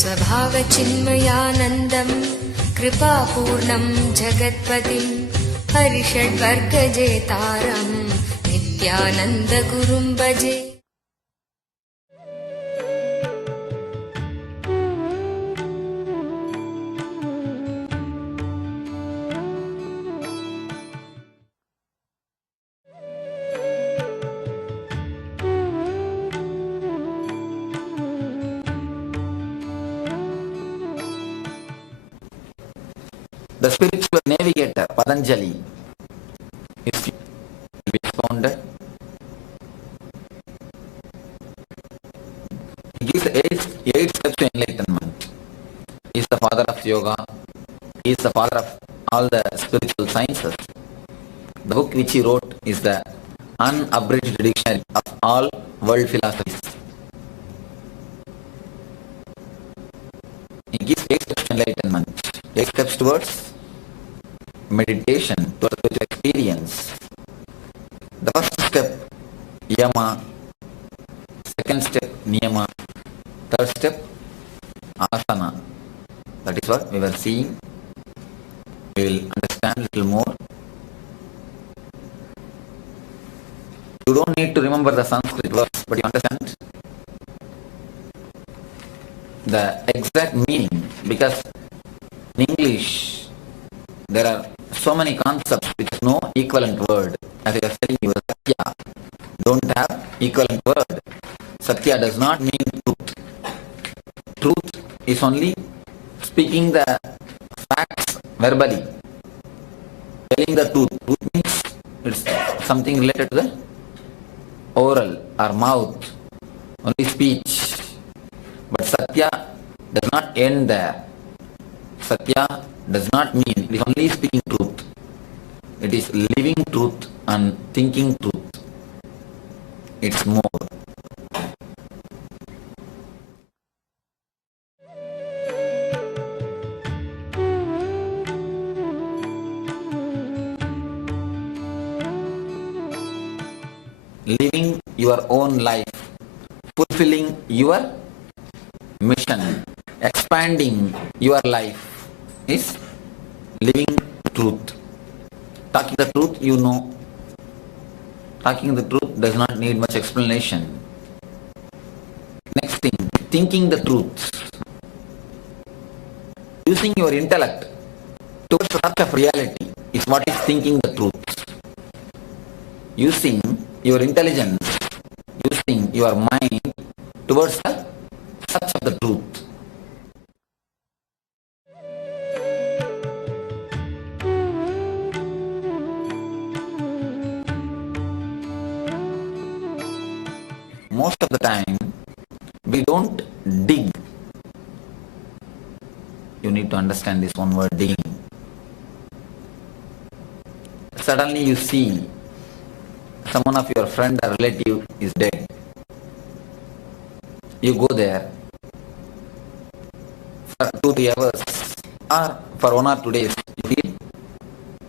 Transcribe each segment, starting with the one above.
स्वभावचिन्मयानन्दं कृपापूर्णं जगत्पतिं हरिषड्वर्गजेतारं नित्यानन्दगुरुं भजे। The spiritual navigator, Patanjali, is founded. He gives eight steps to enlightenment. He is the father of yoga. He is the father of all the spiritual sciences. The book which he wrote is the unabridged dictionary of all world philosophies. He gives 8 steps to enlightenment. 8 steps towards meditation, towards spiritual experience. The first step, yama. Second step, niyama. Third step, asana. That is what we were seeing. We will understand a little more. You don't need to remember the Sanskrit words, but you understand the exact meaning, because in English there are so many concepts which has no equivalent word. As I was telling you, Satya don't have equivalent word. Satya does not mean truth. Truth is only speaking the facts verbally. Telling the truth. Truth means it's something related to the oral or mouth, only speech. But Satya does not end there. Satya does not mean it is only speaking truth. It is living truth and thinking truth. It's more. Living your own life, fulfilling your mission, expanding your life is living truth. Talking the truth, you know. Talking the truth does not need much explanation. Next thing, thinking the truth. Using your intellect towards the search of reality is what is thinking the truth. Using your intelligence, using your mind towards the search of the truth. Most of the time, we don't dig. You need to understand this one word, digging. Suddenly you see someone of your friend or relative is dead. You go there for 2-3 hours or for 1 or 2 days. You feel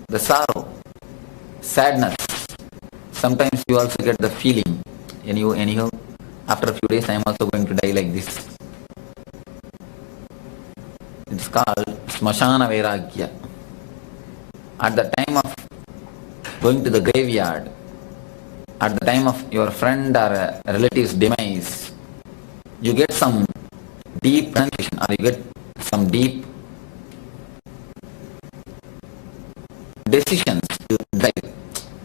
the sorrow, sadness. Sometimes you also get the feeling. Anyhow, after a few days I am also going to die like this. It's called Smashana Vairagya. At the time of going to the graveyard, at the time of your friend or a relative's demise, you get some deep realization, or you get some deep decisions to die.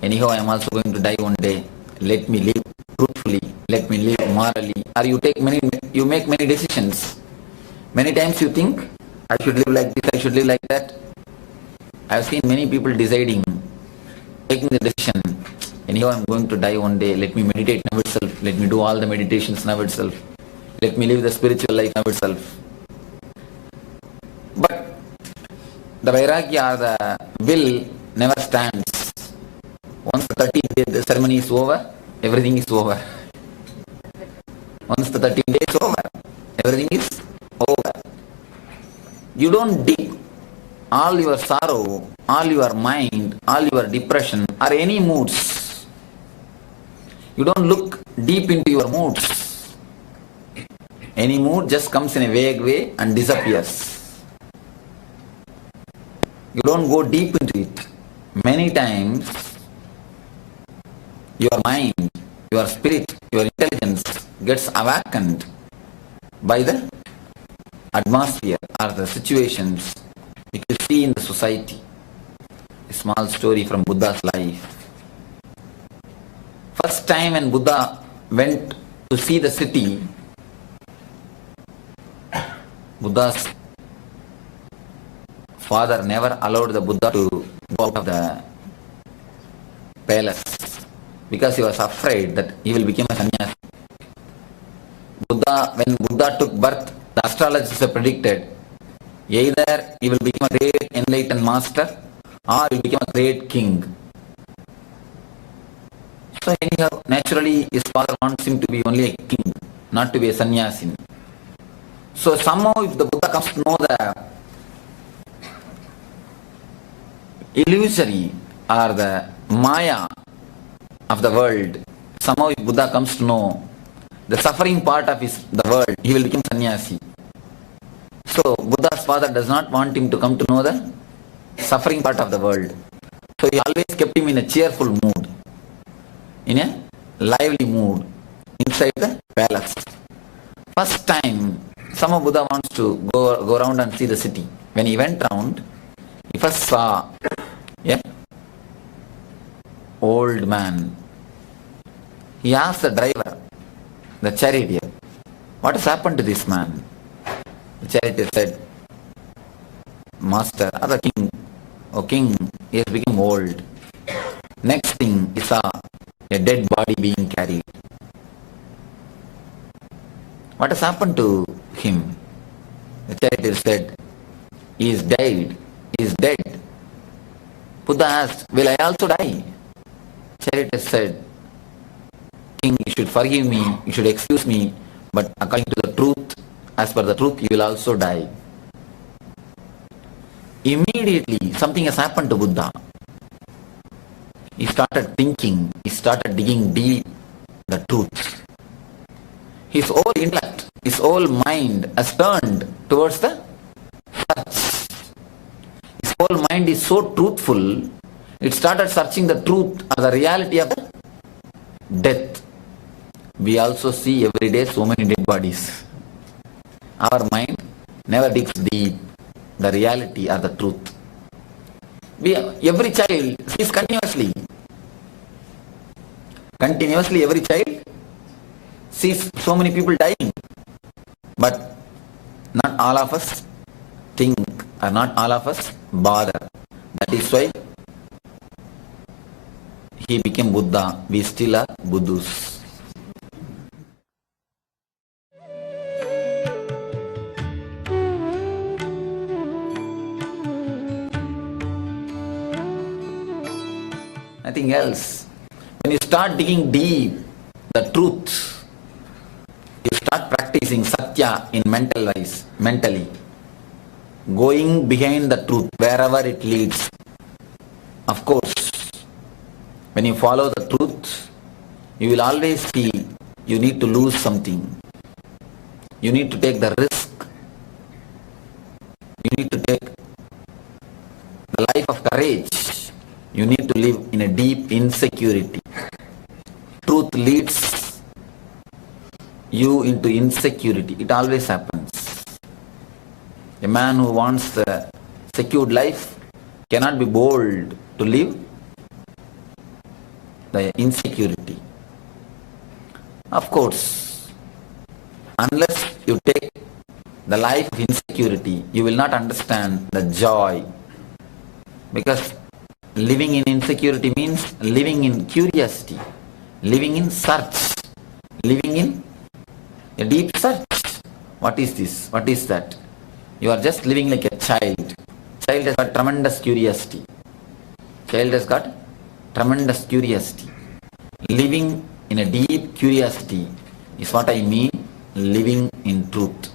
Anyhow, I am also going to die one day. Let me live truthfully. Let me live morally. Or you make many decisions. Many times you think, I should live like this, I should live like that. I have seen many people deciding, taking the decision, anyhow I am going to die one day, let me meditate now itself, let me do all the meditations now itself, let me live the spiritual life now itself. But the Vairagya or the will never stands. Once the 13th day the ceremony is over, everything is over. Once the 13 days is over, everything is over. You don't dig all your sorrow, all your mind, all your depression or any moods. You don't look deep into your moods. Any mood just comes in a vague way and disappears. You don't go deep into it. Many times, your mind, your spirit, your intelligence gets awakened by the atmosphere or the situations which you see in the society. A small story from Buddha's life. First time when Buddha went to see the city, Buddha's father never allowed the Buddha to go out of the palace because he was afraid that he will become a sannyasi. When Buddha took birth, the astrologers predicted either he will become a great enlightened master or he will become a great king. So anyhow, naturally his father wants him to be only a king, not to be a sannyasi. So somehow if the Buddha comes to know the illusory or the maya of the world, somehow if Buddha comes to know the suffering part of the world, he will become sannyasi. So Buddha's father does not want him to come to know the suffering part of the world. So he always kept him in a cheerful mood, in a lively mood inside the palace. First time, somehow Buddha wants to go around and see the city. When he went round, he first saw an old man. He asked the driver, the charioteer, what has happened to this man? The charioteer said, Master, or the king, O king, he has become old. Next thing, he saw a dead body being carried. What has happened to him? The charioteer said, he is dead. He is dead. Buddha asked, will I also die? Charioteer said, King, you should forgive me, you should excuse me, but according to the truth, as per the truth, you will also die. Immediately, something has happened to Buddha. He started thinking, he started digging deep the truth. His whole intellect, his whole mind has turned towards the search. His whole mind is so truthful, it started searching the truth or the reality of the death. We also see every day so many dead bodies. Our mind never digs deep the reality or the truth. Every child sees continuously. Continuously every child sees so many people dying. But not all of us think or not all of us bother. That is why he became Buddha. We still are Buddhas. Nothing else. When you start digging deep the truth, you start practicing satya in mentally, going behind the truth wherever it leads. Of course, when you follow the truth, you will always feel you need to lose something. You need to take the risk. You need to take the life of courage. You need to live in a deep insecurity. Truth leads you into insecurity. It always happens. A man who wants a secured life cannot be bold to live the insecurity. Of course, unless you take the life of insecurity, you will not understand the joy. Because living in insecurity means living in curiosity, living in search, living in a deep search. What is this? What is that? You are just living like a child. Child has got tremendous curiosity. Child has got tremendous curiosity. Living in a deep curiosity is what I mean living in truth.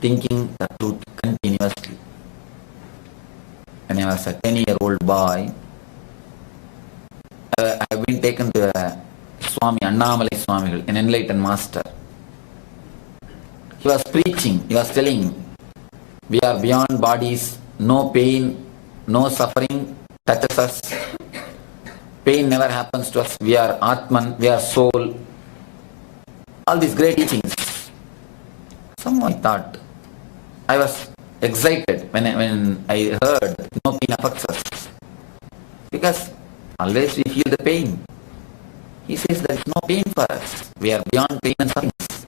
Thinking the truth continuously. When I was a 10-year-old boy, I have been taken to a Swami, Annamalai Swamigal, an enlightened master. He was preaching, he was telling, we are beyond bodies, no pain, no suffering touches us. Pain never happens to us. We are Atman, we are soul. All these great teachings. Somehow I thought, I was excited when I heard no pain affects us. Because always we feel the pain. He says there is no pain for us. We are beyond pain and sufferings.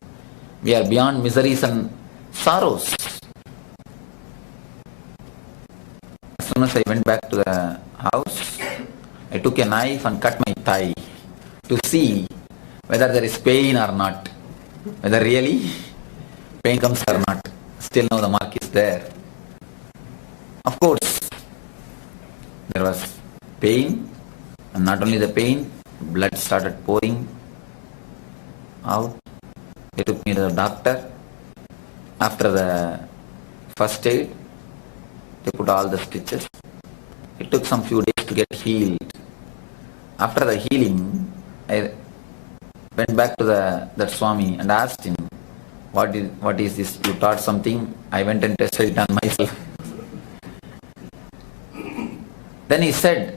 We are beyond miseries and sorrows. As soon as I went back to the house, I took a knife and cut my thigh to see whether there is pain or not. Whether really pain comes or not. Still now the mark is there. Of course, there was pain, and not only the pain, blood started pouring out. They took me to the doctor. After the first aid, they put all the stitches. It took some few days to get healed. After the healing, I went back to that Swami and asked him, what is this? You taught something? I went and tested it on myself. Then he said,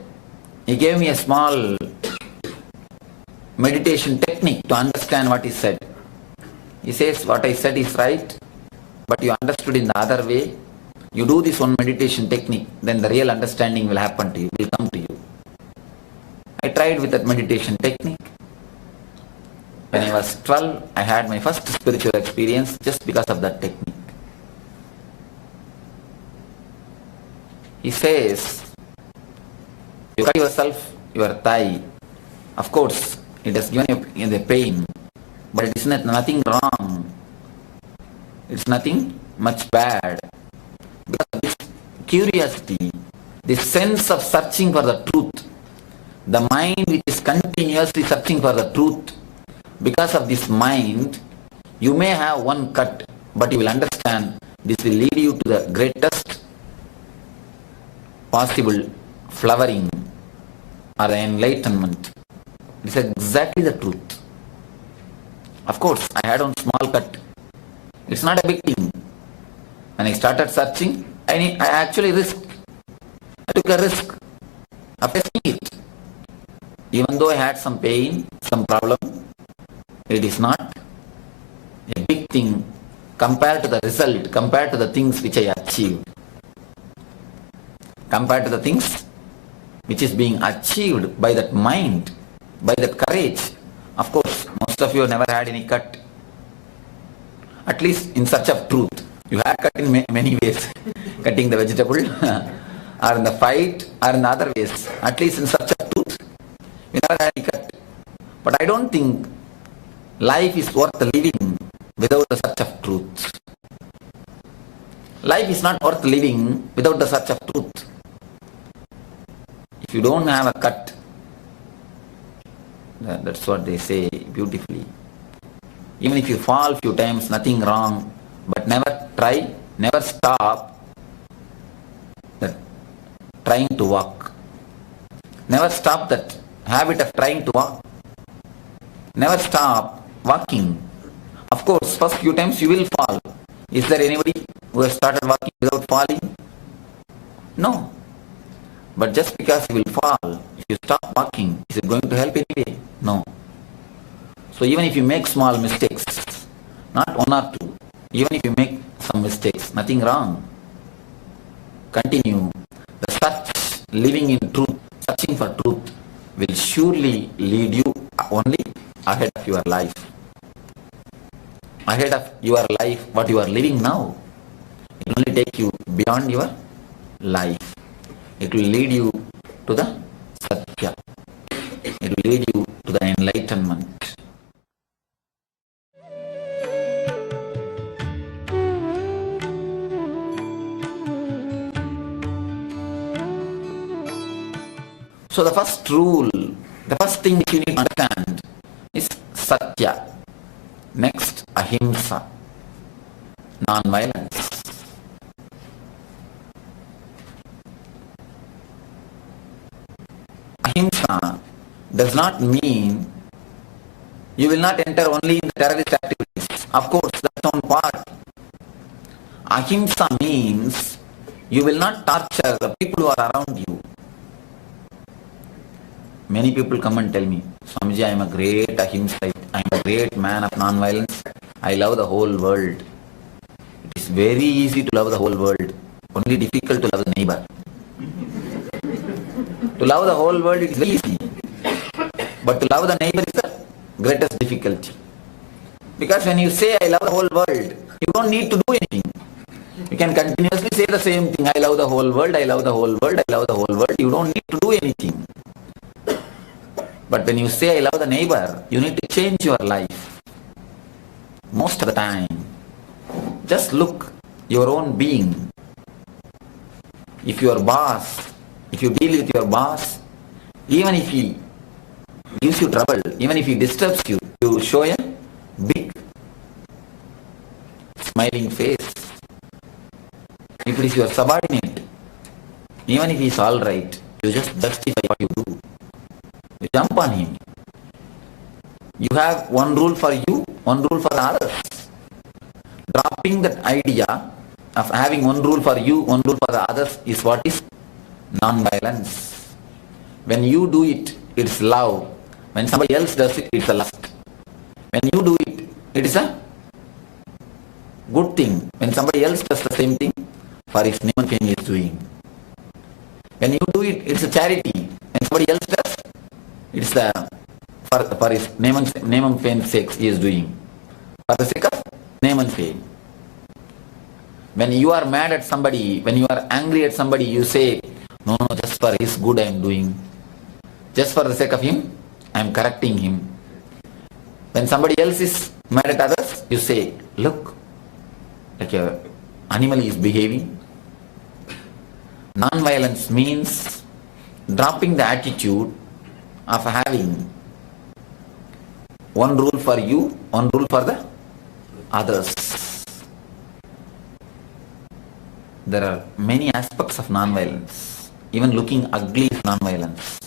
he gave me a small meditation technique to understand what he said. He says, what I said is right, but you understood in the other way. You do this one meditation technique, then the real understanding will happen to you, will come to you. I tried with that meditation technique. When I was 12, I had my first spiritual experience just because of that technique. He says, you cut yourself, your thigh. Of course, it has given you the pain, but it is nothing wrong. It's nothing much bad. Because this curiosity, this sense of searching for the truth, the mind which is continuously searching for the truth, because of this mind, you may have one cut, but you will understand this will lead you to the greatest possible flowering or enlightenment. It is exactly the truth. Of course, I had one small cut. It's not a big thing. When I started searching, I actually risked. I took a risk of testing it. Even though I had some pain, some problem, it is not a big thing compared to the result, compared to the things which I achieved. Compared to the things which is being achieved by that mind, by that courage. Of course, most of you have never had any cut. At least in search of truth. You had cut in many ways. Cutting the vegetable, or in the fight, or in other ways. At least in search of truth, you never had any cut. But I don't think life is worth living without the search of truth. Life is not worth living without the search of truth. If you don't have a cut, that's what they say beautifully. Even if you fall few times, nothing wrong, but never try, never stop trying to walk. Never stop that habit of trying to walk. Never stop walking. Of course, first few times you will fall. Is there anybody who has started walking without falling? No. But just because you will fall, if you stop walking, is it going to help anyway? No. So even if you make small mistakes, not one or two, even if you make some mistakes, nothing wrong. Continue. The search, living in truth, searching for truth, will surely lead you only ahead of your life. Ahead of your life, what you are living now. It will only take you beyond your life. It will lead you to the Satya. It will lead you to the enlightenment. So the first rule, the first thing which you need to understand is Satya. Next, Ahimsa, non-violence. Ahimsa does not mean you will not enter only in the terrorist activities. Of course, that's cornerstone part. Ahimsa means you will not torture the people who are around you. Many people come and tell me, Swamiji, I am a great ahimsite. I am a great man of non-violence. I love the whole world. It is very easy to love the whole world. Only difficult to love the neighbor. To love the whole world, it is very easy. But to love the neighbor is the greatest difficulty. Because when you say, I love the whole world, you don't need to do anything. You can continuously say the same thing. I love the whole world, I love the whole world, I love the whole world. You don't need to do anything. But when you say, I love the neighbor, you need to change your life. Most of the time, just look your own being. If your boss, if you deal with your boss, even if he gives you trouble, even if he disturbs you, you show a big smiling face. If it is your subordinate, even if he is alright, you just justify what you do. You jump on him. You have one rule for you, one rule for the others. Dropping that idea of having one rule for you, one rule for the others is what is non-violence. When you do it, it's love. When somebody else does it, it's a lust. When you do it, it is a good thing. When somebody else does the same thing, for his name and fame he is doing. When you do it, it's a charity. When somebody else does, it's the for his name and fame sake he is doing. For the sake of name and fame. When you are mad at somebody, when you are angry at somebody, you say, no, just for his good I am doing. Just for the sake of him, I am correcting him. When somebody else is mad at others, you say, look, like an animal is behaving. Non-violence means dropping the attitude of having one rule for you, one rule for the others. There are many aspects of non-violence. Even looking ugly is non-violence.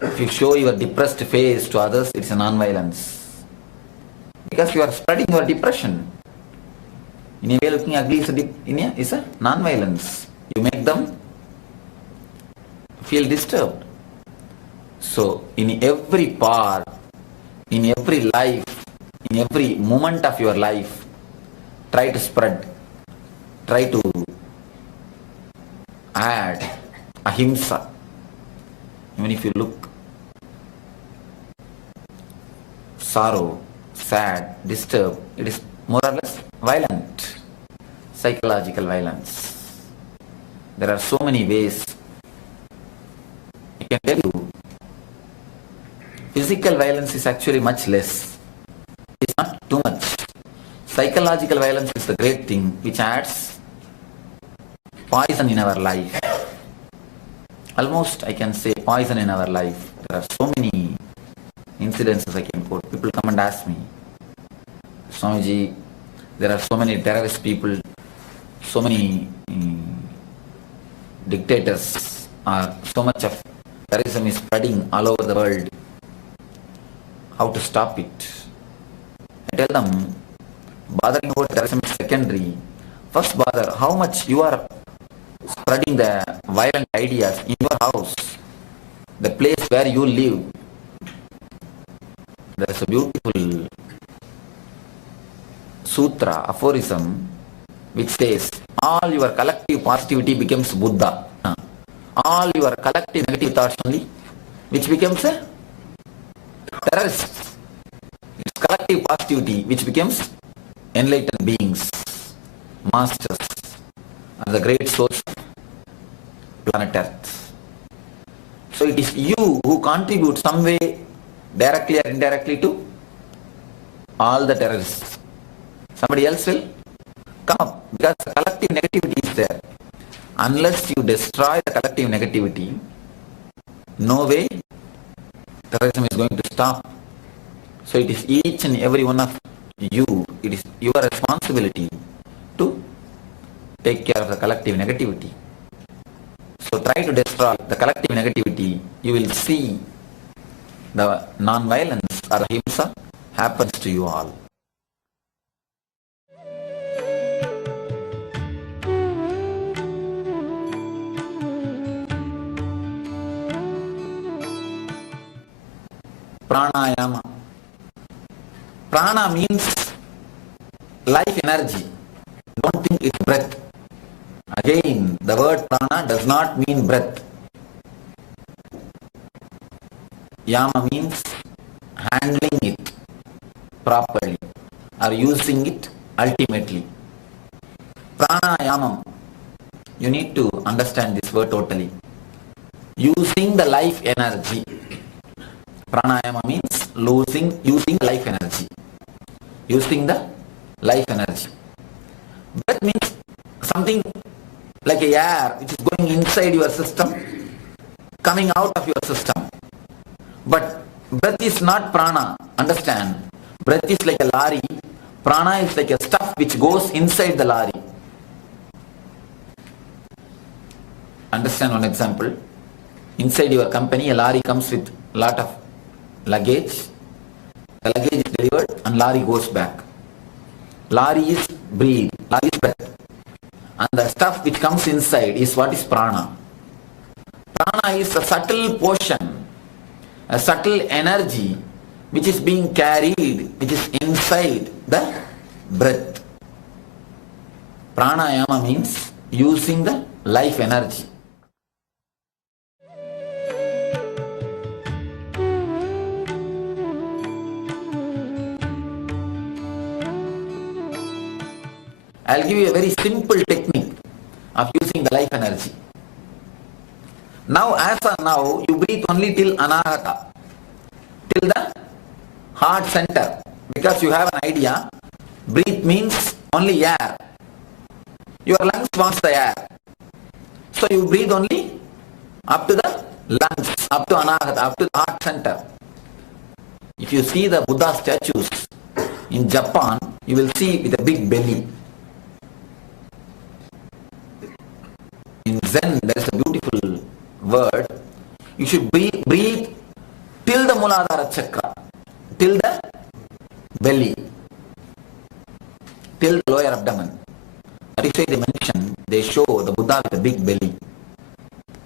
If you show your depressed face to others, it's a non-violence. Because you are spreading your depression. In a way, looking ugly is a non-violence. You make them feel disturbed. So, in every part, in every life, in every moment of your life, try to spread, try to add ahimsa. Even if you look sorrow, sad, disturbed, it is more or less violent, psychological violence. There are so many ways. I can tell you, physical violence is actually much less. It's not too much. Psychological violence is the great thing which adds poison in our life. Almost I can say poison in our life. There are so many incidences I can quote. People come and ask me, Swamiji, there are so many terrorist people, so many dictators, so much of terrorism is spreading all over the world. How to stop it? I tell them, bothering about terrorism is secondary. First bother how much you are spreading the violent ideas in your house, the place where you live. There is a beautiful sutra, aphorism, which says, all your collective positivity becomes Buddha. All your collective negative thoughts only, which becomes a terrorist. It's collective positivity which becomes enlightened beings, masters, and the great souls of planet Earth. So it is you who contribute some way, directly or indirectly, to all the terrorists. Somebody else will come up because the collective negativity is there. Unless you destroy the collective negativity, no way terrorism is going to stop. So it is each and every one of you, it is your responsibility to take care of the collective negativity. So try to destroy the collective negativity. You will see the non-violence or ahimsa happens to you all. pranayama. Prana means life energy. Don't think it's breath. Again, the word prana does not mean breath. Yama means handling it properly or using it ultimately. Pranayamam. You need to understand this word totally. Using the life energy. Pranayama means using life energy. Using the life energy. Breath means something like a air which is going inside your system, coming out of your system. But breath is not prana. Understand? Breath is like a lorry. Prana is like a stuff which goes inside the lorry. Understand one example. Inside your company, a lorry comes with a lot of luggage. The luggage is delivered and lorry goes back. Lorry is breathe. Lorry is breath. And the stuff which comes inside is what is prana. Prana is a subtle portion, a subtle energy which is being carried, which is inside the breath. Pranayama means using the life energy. I'll give you a very simple technique of using the life energy. Now, as of now, you breathe only till anahata, till the heart center, because you have an idea. Breathe means only air. Your lungs wants the air. So you breathe only up to the lungs, up to anahata, up to the heart center. If you see the Buddha statues in Japan, you will see with a big belly. In Zen, there is a beautiful word. You should breathe till the Muladhara chakra, till the belly, till the lower abdomen. That is why they mention, they show the Buddha with a big belly.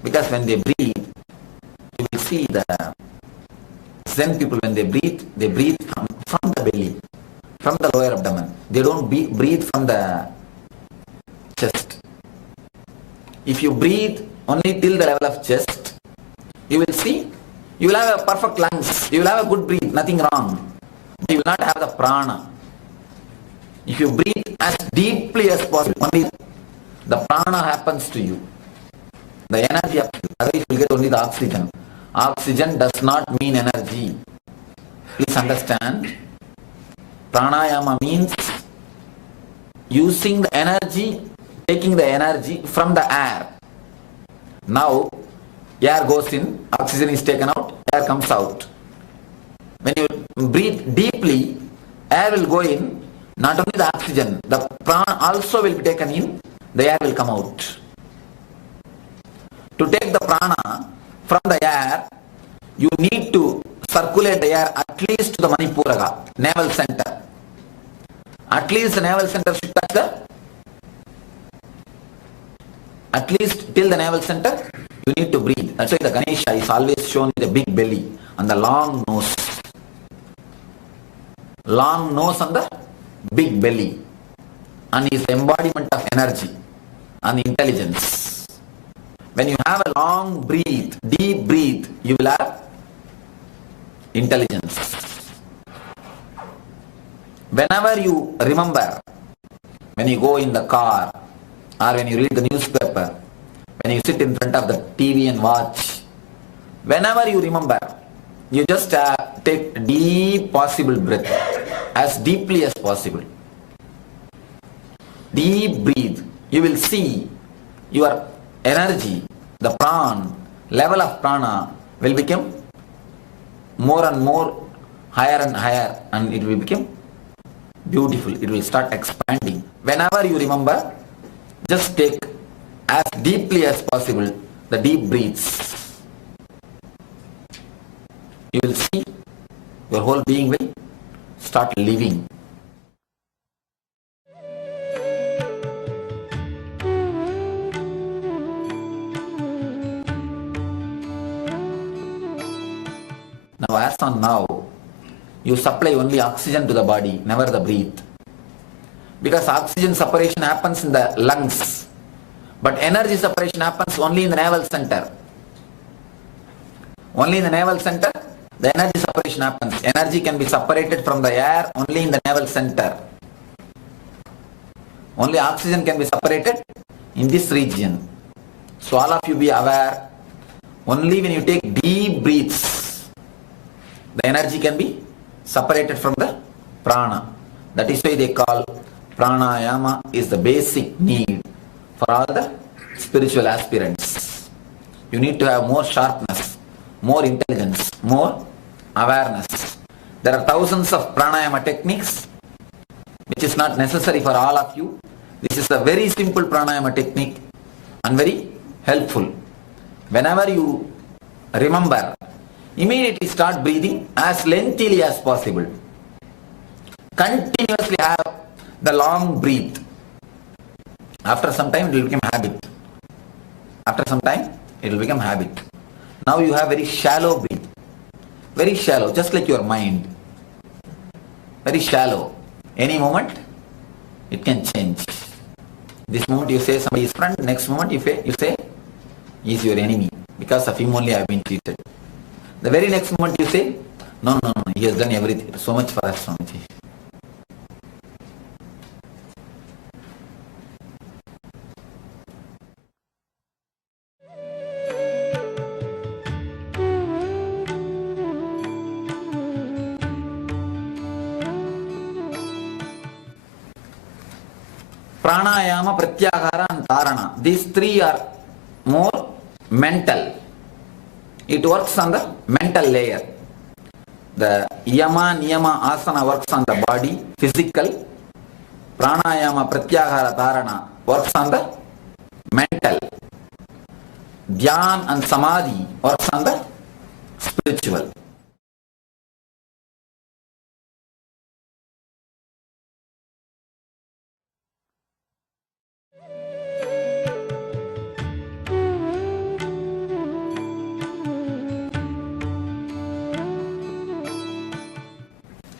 Because when they breathe, you will see the Zen people, when they breathe from the belly, from the lower abdomen. They don't breathe from the chest. If you breathe only till the level of chest, you will see, you will have a perfect lungs, you will have a good breath, nothing wrong. But you will not have the prana. If you breathe as deeply as possible, only the prana happens to you. The energy happens to you. Otherwise you will get only the oxygen. Oxygen does not mean energy. Please understand. Pranayama means using the energy, taking the energy from the air. Now, air goes in, oxygen is taken out, air comes out. When you breathe deeply, air will go in, not only the oxygen, the prana also will be taken in, the air will come out. To take the prana from the air, you need to circulate the air at least to the Manipuraga, navel center. At least the navel center should touch the, at least till the navel center, you need to breathe. That's why the Ganesha is always shown with a big belly and the long nose. Long nose and the big belly. And is the embodiment of energy and intelligence. When you have a long breath, deep breath, you will have intelligence. Whenever you remember, when you go in the car, or when you read the newspaper, when you sit in front of the TV and watch, whenever you remember, you just take deep possible breath, as deeply as possible. Deep breathe. You will see your energy, the prana, level of prana will become more and more, higher and higher, and it will become beautiful. It will start expanding. Whenever you remember, just take as deeply as possible the deep breaths. You will see your whole being will start living. Now, as on now, you supply only oxygen to the body, never the breath. Because oxygen separation happens in the lungs, but energy separation happens only in the navel center. Only in the navel center, the energy separation happens. Energy can be separated from the air only in the navel center. Only oxygen can be separated in this region. So all of you be aware, only when you take deep breaths, the energy can be separated from the prana. That is why they call pranayama is the basic need for all the spiritual aspirants. You need to have more sharpness, more intelligence, more awareness. There are thousands of pranayama techniques which is not necessary for all of you. This is a very simple pranayama technique and very helpful. Whenever you remember, immediately start breathing as lengthily as possible. Continuously have the long breath. After some time it will become habit. After some time it will become habit. Now you have very shallow breath. Very shallow, just like your mind. Very shallow. Any moment it can change. This moment you say somebody is friend, next moment you say he is your enemy. Because of him only I have been treated. The very next moment you say, no, he has done everything. So much for us, Swamiji. Pranayama, Pratyahara and Dharana. These three are more mental. It works on the mental layer. The Yama, Niyama, Asana works on the body, physical. Pranayama, Pratyahara, Dharana works on the mental. Dhyan and Samadhi works on the spiritual.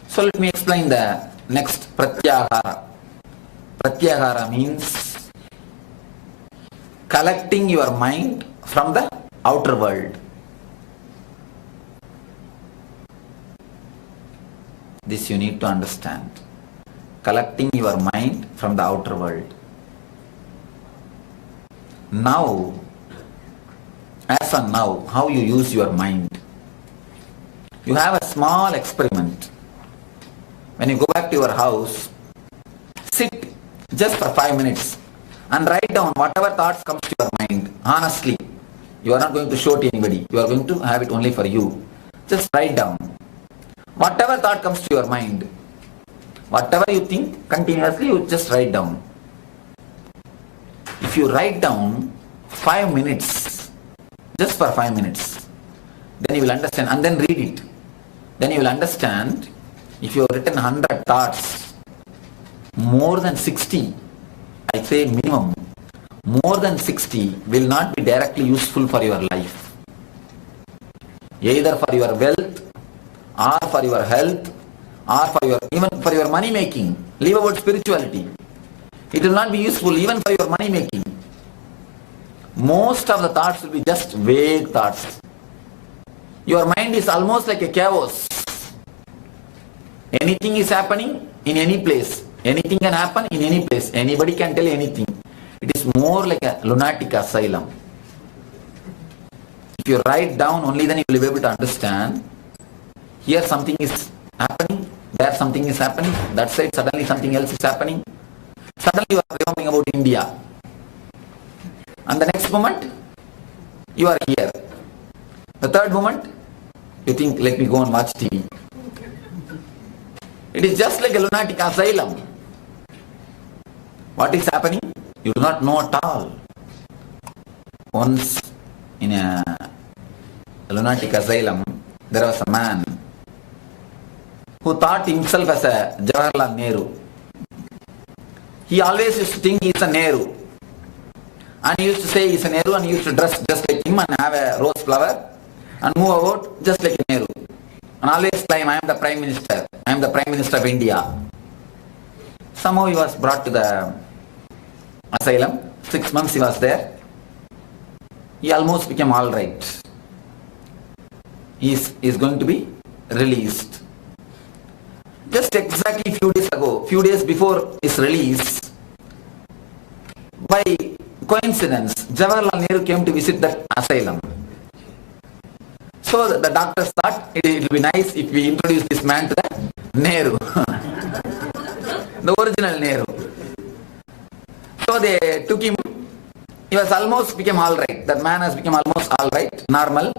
So let me explain the next Pratyahara. Pratyahara means collecting your mind from the outer world. This you need to understand. Collecting your mind from the outer world. Now, as of now, how you use your mind? You have a small experiment. When you go back to your house, sit just for 5 minutes and write down whatever thoughts comes to your mind. Honestly, you are not going to show to anybody. You are going to have it only for you. Just write down. Whatever thought comes to your mind, whatever you think, continuously you just write down. If you write down 5 minutes, just for 5 minutes, then you will understand, and then read it. Then you will understand. If you have written 100 thoughts, more than 60, I say minimum, more than 60 will not be directly useful for your life. Either for your wealth, or for your health, or for your, even for your money making. Leave about spirituality. It will not be useful even for your money making. Most of the thoughts will be just vague thoughts. Your mind is almost like a chaos. Anything is happening in any place. Anything can happen in any place. Anybody can tell anything. It is more like a lunatic asylum. If you write down, only then you will be able to understand. Here something is happening, there something is happening, that side suddenly something else is happening. Suddenly you are remembering about India. And the next moment, you are here. The third moment, you think, let me go and watch TV. It is just like a lunatic asylum. What is happening? You do not know at all. Once in a lunatic asylum, there was a man who thought himself as a Jawaharlal Nehru. He always used to think he is a Nehru. And he used to say he is a Nehru, and he used to dress just like him and have a rose flower and move about just like a Nehru. and always claim, I am the Prime Minister. I am the Prime Minister of India. Somehow he was brought to the asylum. 6 months he was there. He almost became all right. He is going to be released. Just exactly few days before his release, by coincidence, Jawaharlal Nehru came to visit that asylum. So the doctors thought it will be nice if we introduce this man to the Nehru, the original Nehru. So they took him. He was almost became all right. That man has become almost all right, normal.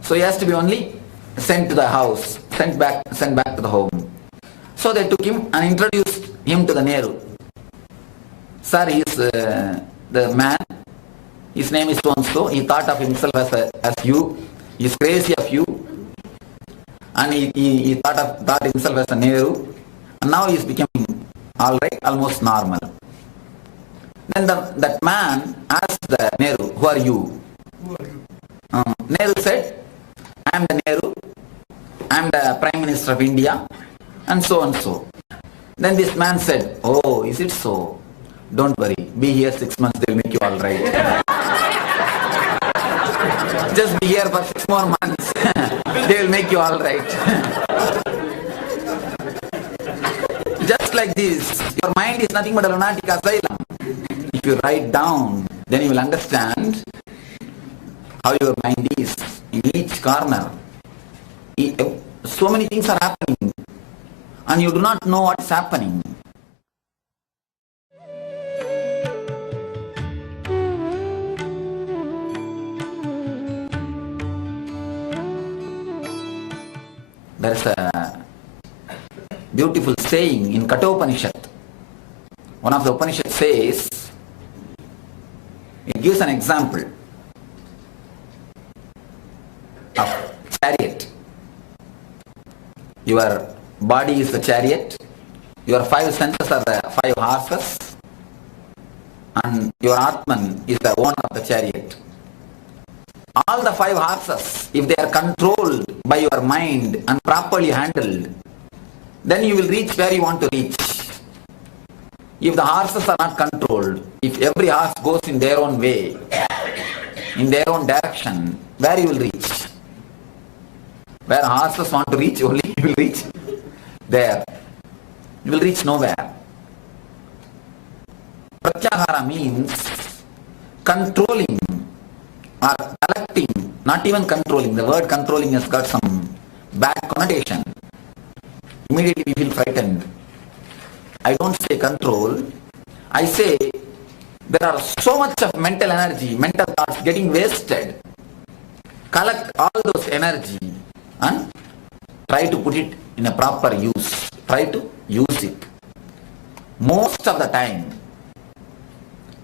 So he has to be only sent to the house, sent back to the home. So they took him and introduced him to the Nehru. Sir, he is the man. His name is so and so. He thought of himself as you. He is crazy of you. And he thought himself as a Nehru. And now he is becoming all right, almost normal. Then that man asked the Nehru, who are you? Nehru said, I am the Nehru. I am the Prime Minister of India. And so and so. Then this man said, oh, is it so? Don't worry. Be here 6 months, they will make you all right. Just be here for 6 more months. They will make you all right. Just like this, your mind is nothing but a lunatic asylum. If you write down, then you will understand how your mind is in each corner. So many things are happening and you do not know what is happening. There is a beautiful saying in Kathopanishad. One of the Upanishads says, it gives an example of chariot. Your body is the chariot, your 5 senses are the 5 horses, and your Atman is the owner of the chariot. All the 5 horses, if they are controlled by your mind and properly handled, then you will reach where you want to reach. If the horses are not controlled, if every horse goes in their own way, in their own direction, where you will reach? Where horses want to reach, only you will reach there. You will reach nowhere. Pratyahara means controlling or collecting, not even controlling. The word controlling has got some bad connotation. Immediately we feel frightened. I don't say control. I say there are so much of mental energy, mental thoughts getting wasted. Collect all those energy and try to put it in a proper use. Try to use it. Most of the time,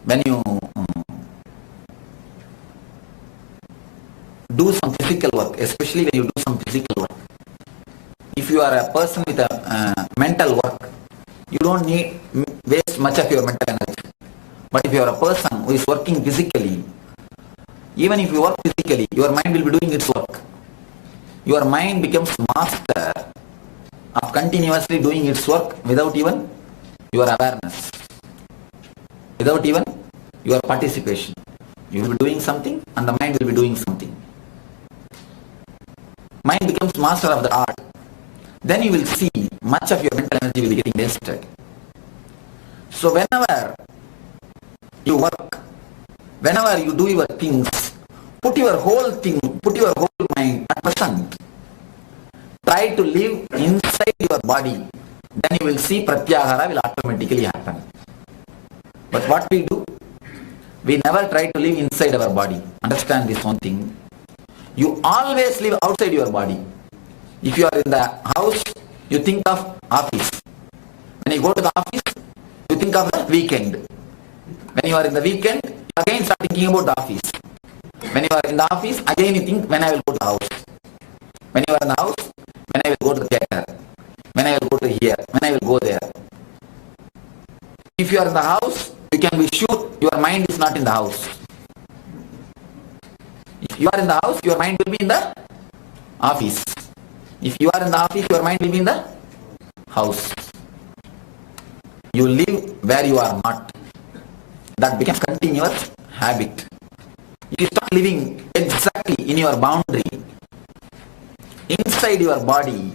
when you do some physical work, especially when you do some physical work, if you are a person with a mental work, you don't need waste much of your mental energy. But if you are a person who is working physically, even if you work physically, your mind will be doing its work. Your mind becomes master of continuously doing its work without even your awareness, without even your participation. You will be doing something and the mind will be doing something. Mind becomes master of the art. Then you will see much of your mental energy will be getting wasted. So whenever you work, whenever you do your things, put your whole mind at present. Try to live inside your body. Then you will see pratyahara will automatically happen. But what we do? We never try to live inside our body. Understand this one thing. You always live outside your body. If you are in the house, you think of office. When you go to the office, you think of the weekend. When you are in the weekend, you again start thinking about the office. When you are in the office, again you think, when I will go to the house. When you are in the house, when I will go to the theater. When I will go to here. When I will go there. If you are in the house, you can be sure your mind is not in the house. If you are in the house, your mind will be in the office. If you are in the office, your mind will be in the house. You live where you are not. That becomes continuous habit. You start living exactly in your boundary. Inside your body,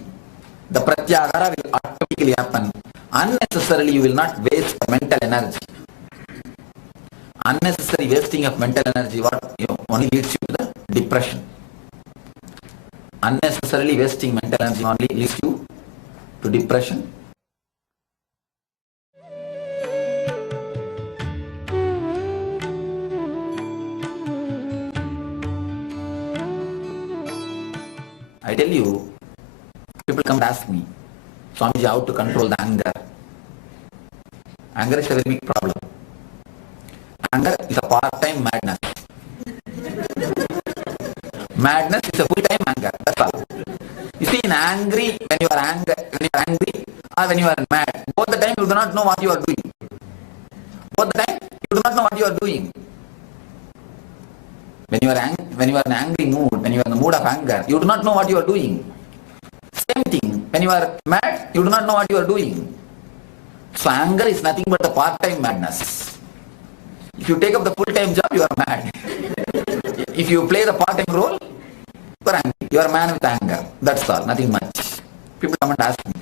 the pratyahara will automatically happen. Unnecessarily, you will not waste mental energy. Unnecessary wasting of mental energy only leads you to the depression. Unnecessarily wasting mental energy only leads you to depression. I tell you, people come and ask me, Swamiji, how to control the anger? Anger is a very big problem. Anger is a part-time madness. Madness is a full-time anger. That's all. You see, when you are angry, or when you are mad, both the time you do not know what you are doing. Both the time you do not know what you are doing. When you are in an angry mood, when you are in the mood of anger, you do not know what you are doing. Same thing, when you are mad, you do not know what you are doing. So anger is nothing but a part-time madness. If you take up the full-time job, you are mad. If you play the part-time role, you are angry. You are a man with anger. That's all, nothing much. People come and ask me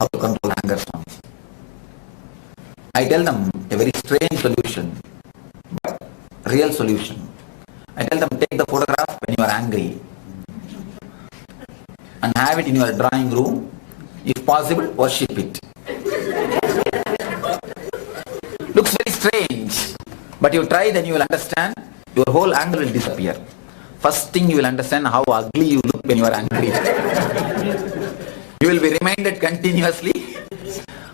how to control anger. I tell them a very strange solution, but real solution. I tell them, take the photograph when you are angry and have it in your drawing room. If possible, worship it. Looks very strange, but you try, then you will understand. Your whole anger will disappear. First thing, you will understand how ugly you look when you are angry. You will be reminded continuously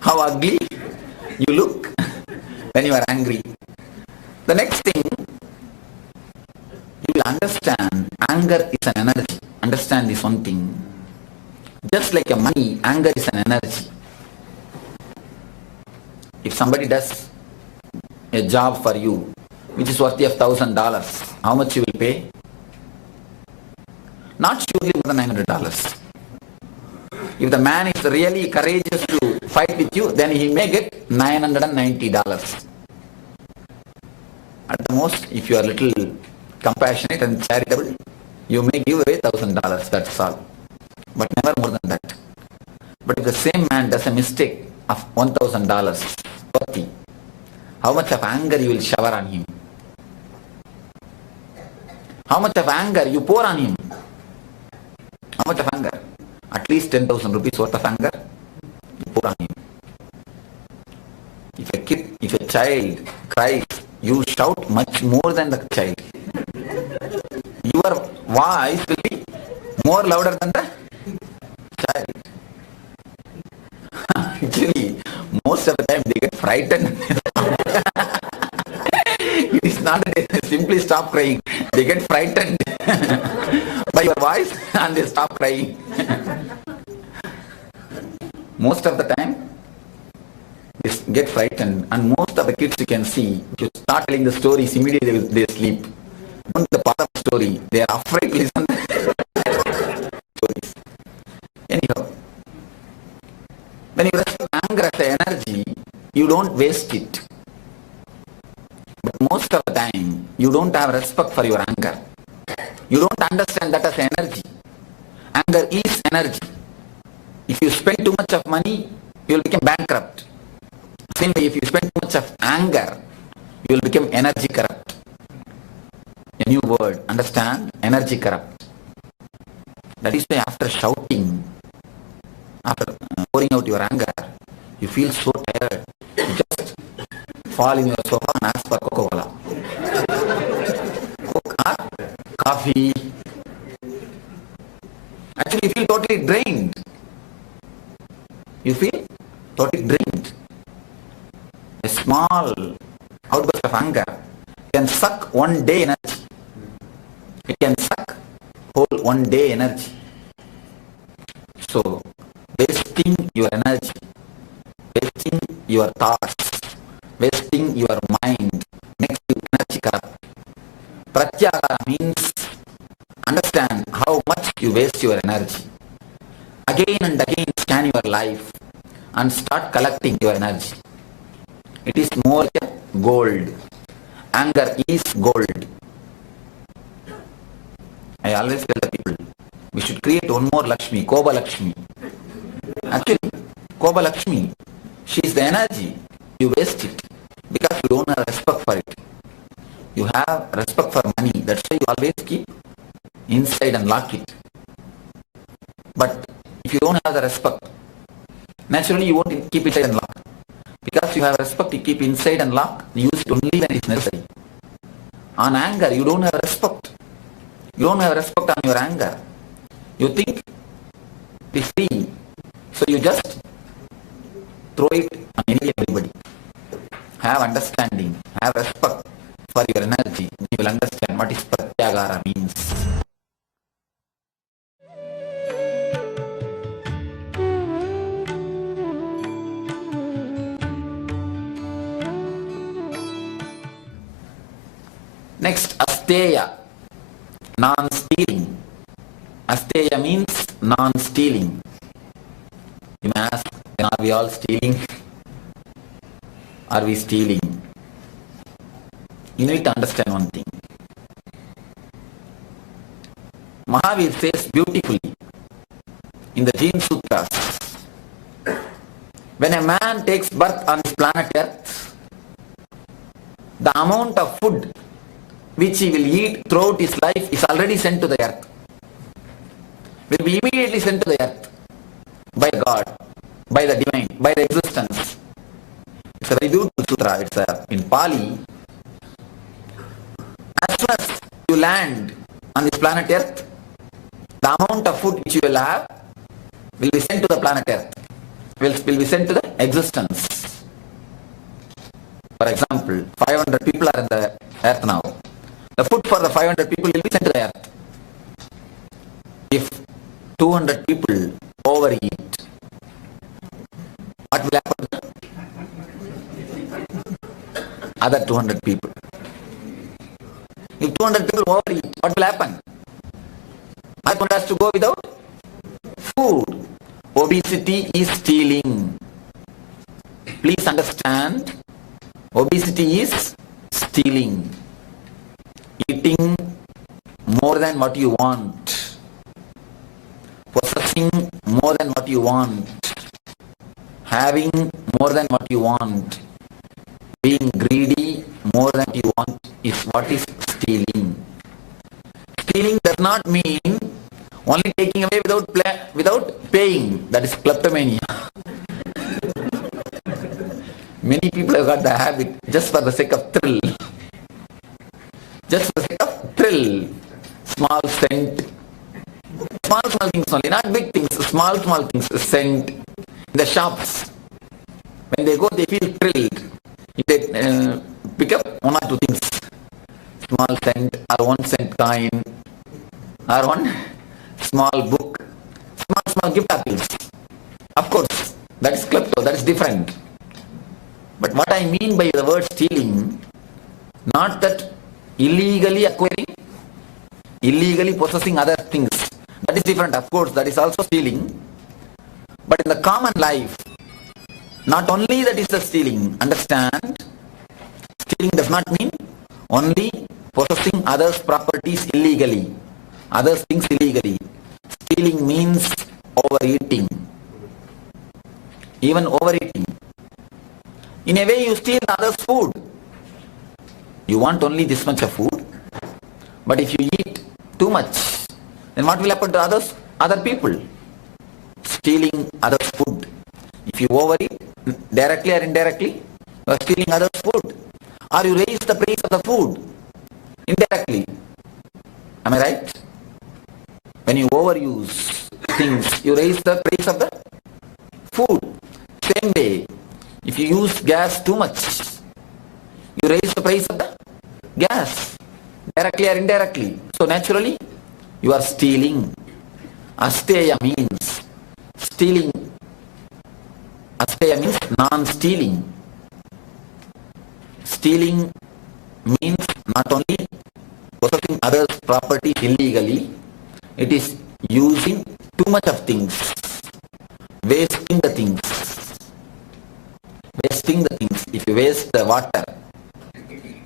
how ugly you look when you are angry. The next thing, you will understand anger is an energy. Understand this one thing. Just like a money, anger is an energy. If somebody does a job for you which is worthy of $1,000, how much you will pay? Not surely more than $900. If the man is really courageous to fight with you, then he may get $990. At the most, if you are little compassionate and charitable, you may give away $1,000, that's all. But never more than that. But if the same man does a mistake of $1,000 worthy, how much of anger you will shower on him? How much of anger you pour on him? How much of anger? At least 10,000 rupees worth of anger you pour on him. If a child cries, you shout much more than the child. Your voice will be more louder than the child. Actually, most of the time they get frightened. It is not that they simply stop crying. They get frightened by your voice and they stop crying. Most of the time, they get frightened, and most of the kids you can see, if you start telling the stories, immediately they sleep. Don't the part of the story, they are afraid to listen to stories. Anyhow, when you respect anger as an energy, you don't waste it. But most of the time, you don't have respect for your anger. You don't understand that as energy. Anger is energy. If you spend too much of money, you will become bankrupt. Same way, if you spend too much of anger, you will become energy corrupt. A new word, understand? Energy corrupt. That is why after shouting, after pouring out your anger, you feel so tired. You just fall in your sofa and ask for Coca-Cola. Coke or coffee. Actually, you feel totally drained. You feel totally drained. A small outburst of anger can suck one day energy. It can suck whole one day energy. So, wasting your energy, wasting your thoughts, wasting your mind makes you energy corrupt. Pratyahara means understand how much you waste your energy. again and again scan your life and start collecting your energy. It is more than gold. Anger is gold. I always tell the people, we should create one more Lakshmi, Koba Lakshmi. Actually, Koba Lakshmi, she is the energy. You waste it because you don't have respect for it. You have respect for money. That's why you always keep inside and lock it. But if you don't have the respect, naturally you won't keep it inside and lock. Because you have respect, you keep inside and lock. Use it only when it is necessary. On anger, you don't have respect. You don't have respect on your anger. You think it is free. So you just throw it on everybody. Have understanding, have respect for your energy. You will understand what is Pratyagara means. Next, Asteya, non-stealing. Asteya means non-stealing. You may ask, then are we all stealing? Are we stealing? You need to understand one thing. Mahavir says beautifully in the Jīn Sutras, when a man takes birth on this planet Earth, the amount of food which he will eat throughout his life is already sent to the earth. Will be immediately sent to the earth by God, by the divine, by the existence. It's a very beautiful sutra. It's in Pali. As soon as you land on this planet Earth, the amount of food which you will have will be sent to the planet Earth, will be sent to the existence. For example, 500 people are in the Earth now. The food for the 500 people will be sent to the Earth. If 200 people overeat, what will happen to the other 200 people? If 200 people overeat, what will happen? One has to go without food. Obesity is stealing. Please understand, obesity is stealing. Eating more than what you want. Possessing more than what you want. Having more than what you want. Being greedy more than you want is what is stealing. Stealing does not mean only taking away without paying. That is kleptomania. Many people have got the habit just for the sake of thrill. Just for the sake of thrill. Small scent. Small things only, not big things. Small things. Scent. In the shops, when they go, they feel thrilled. If they pick up one or two things, small cent or 1 cent coin or one small book, small gift articles. Of course, that is klepto, that is different. But what I mean by the word stealing, not that illegally acquiring, illegally possessing other things. That is different, of course, that is also stealing. But in the common life, not only that is the stealing. Understand, stealing does not mean only possessing others' properties illegally, others' things illegally. Stealing means overeating. Even overeating. In a way, you steal others' food. You want only this much of food, but if you eat too much, then what will happen to other people? Stealing others' food. If you overeat, directly or indirectly, you are stealing others' food. Or you raise the price of the food, indirectly. Am I right? When you overuse things, you raise the price of the food. Same way, if you use gas too much, you raise the price of the gas, directly or indirectly. So naturally, you are stealing. Asteya means stealing. Asteya means non-stealing. Stealing means not only possessing others' property illegally, it is using too much of things. wasting the things. Wasting the things. If you waste the water,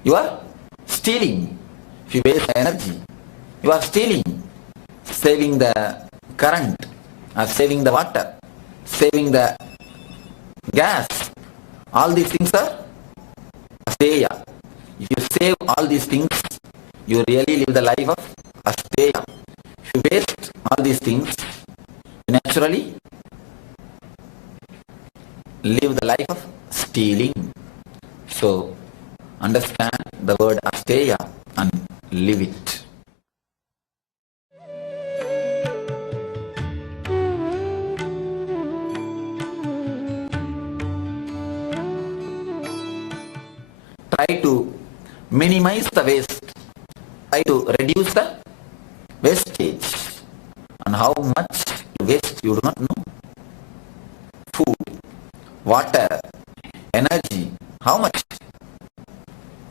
you are stealing. If you waste the energy, you are stealing. Saving the current, or saving the water, saving the gas. All these things are asteya. If you save all these things, you really live the life of asteya. If you waste all these things, you naturally live the life of stealing. So, understand the word asteya and live it. Try to minimize the waste. Try to reduce the wastage. And how much you waste, you do not know. Food, water, energy, how much?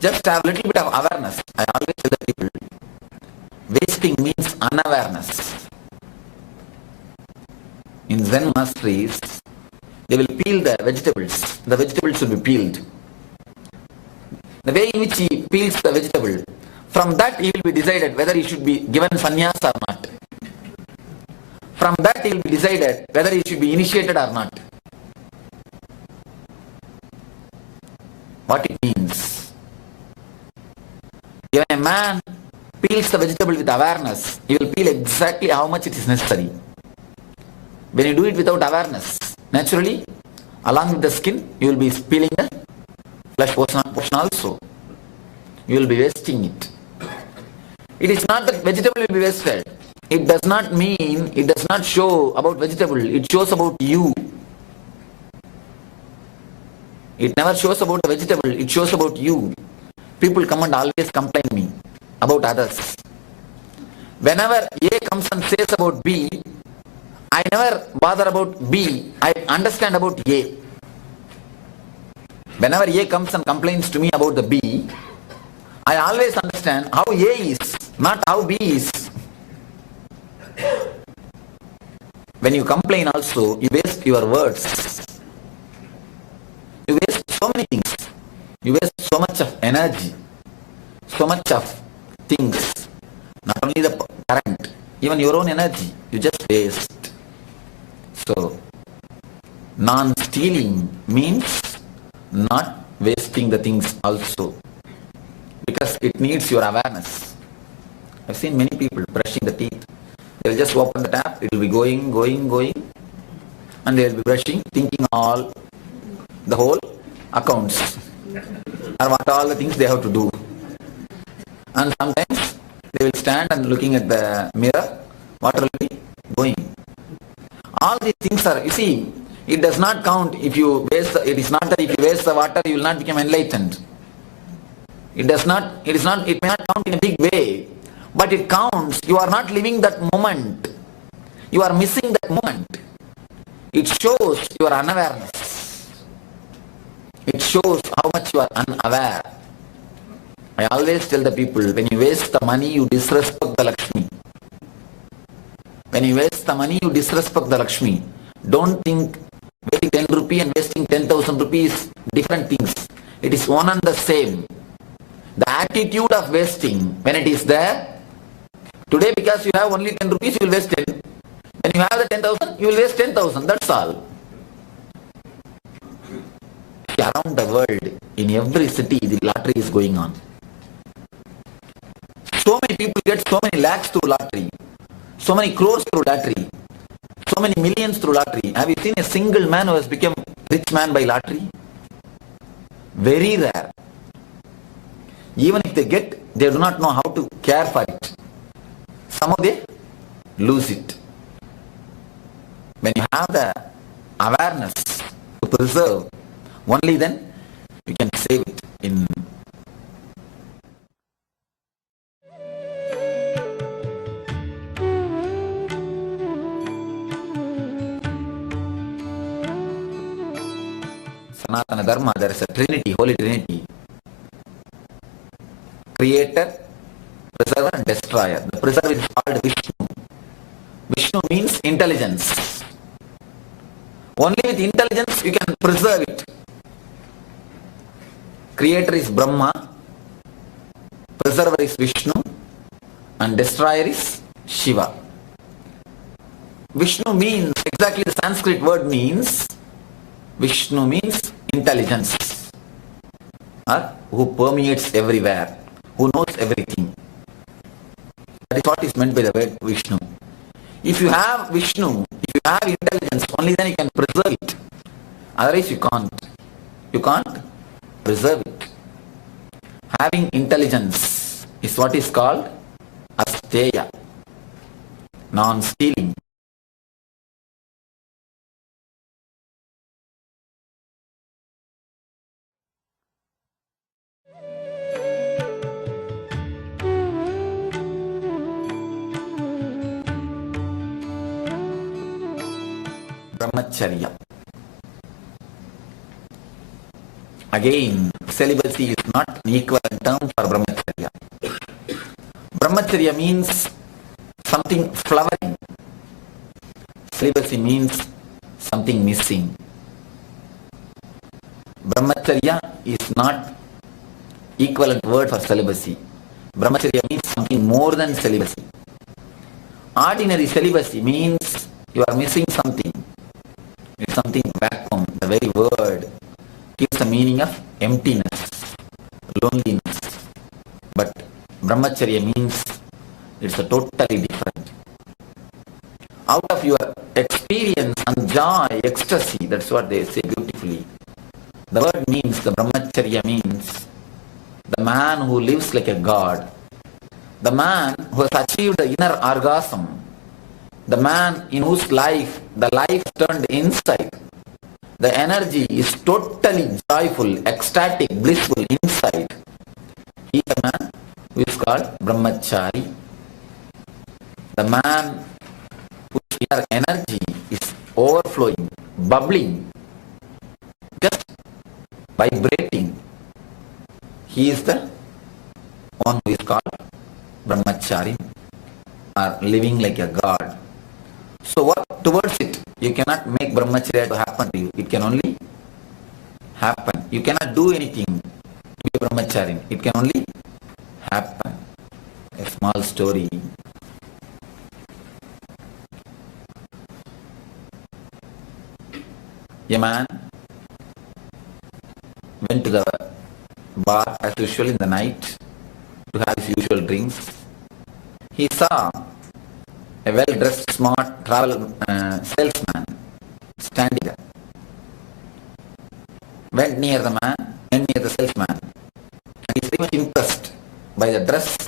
Just have a little bit of awareness. I always tell the people, wasting means unawareness. In Zen monasteries, they will peel the vegetables. The vegetables will be peeled. The way in which he peels the vegetable, from that he will be decided whether he should be given sannyas or not. From that he will be decided whether he should be initiated or not. What it means? When a man peels the vegetable with awareness, he will peel exactly how much it is necessary. When you do it without awareness, naturally, along with the skin, you will be peeling the flesh portion also. You will be wasting it. It is not that vegetable will be wasted. It does not mean, it does not show about vegetable. It shows about you. It never shows about the vegetable. It shows about you. People come and always complain me about others. Whenever A comes and says about B, I never bother about B. I understand about A. Whenever A comes and complains to me about the B, I always understand how A is, not how B is. When you complain also, you waste your words. You waste so many things. You waste so much of energy, so much of things. Not only the current, even your own energy, you just waste. So, non-stealing means not wasting the things also, because it needs your awareness. I've seen many people brushing the teeth. They'll just open the tap, it will be going, and they'll be brushing, thinking all, the whole accounts, or what all the things they have to do. And sometimes they will stand and looking at the mirror, water will be going. All these things are, you see, it does not count if you waste, it is not that if you waste the water, you will not become enlightened. It may not count in a big way, but it counts, you are not living that moment. You are missing that moment. It shows your unawareness. It shows how much you are unaware. I always tell the people, when you waste the money, you disrespect the Lakshmi. When you waste the money, you disrespect the Lakshmi. Don't think wasting 10 rupees and wasting 10,000 rupees different things. It is one and the same. The attitude of wasting, when it is there, today because you have only 10 rupees, you will waste 10. When you have the 10,000, you will waste 10,000. That's all. Around the world, in every city, the lottery is going on. So many people get so many lakhs through lottery. So many crores through lottery. So many millions through lottery. Have you seen a single man who has become rich man by lottery? Very rare. Even if they get, they do not know how to care for it. Somehow they lose it. When you have the awareness to preserve, only then you can save it in. Sanatana Dharma, there is a Trinity, Holy Trinity. Creator, preserver and destroyer. The preserver is called Vishnu. Vishnu means intelligence. Only with intelligence you can preserve it. Creator is Brahma, preserver is Vishnu, and destroyer is Shiva. Vishnu means, exactly the Sanskrit word means, Vishnu means intelligence, or who permeates everywhere, who knows everything. That is what is meant by the word Vishnu. If you have Vishnu, if you have intelligence, only then you can preserve it. Otherwise you can't. You can't preserve it. Having intelligence is what is called asteya, non-stealing. Brahmacharya. Again, celibacy is not an equivalent term for brahmacharya. Brahmacharya means something flowering. Celibacy means something missing. Brahmacharya is not equivalent word for celibacy. Brahmacharya means something more than celibacy. Ordinary celibacy means you are missing something. It's something vacuum. The very word gives the meaning of emptiness, loneliness. But brahmacharya means it's a totally different. Out of your experience and joy, ecstasy, that's what they say beautifully. The word means, the brahmacharya means the man who lives like a god, the man who has achieved the inner orgasm, the man in whose life, the life turned inside. The energy is totally joyful, ecstatic, blissful inside. He is a man who is called brahmachari. The man whose inner energy is overflowing, bubbling, just vibrating. He is the one who is called brahmachari, or living like a god. So work towards it. You cannot make brahmacharya to happen to you. It can only happen. You cannot do anything to be a brahmachari. It can only happen. A small story. A man went to the bar as usual in the night to have his usual drinks. He saw a well-dressed, smart travel salesman standing there. Went near the man, went near the salesman, and he's very much impressed by the dress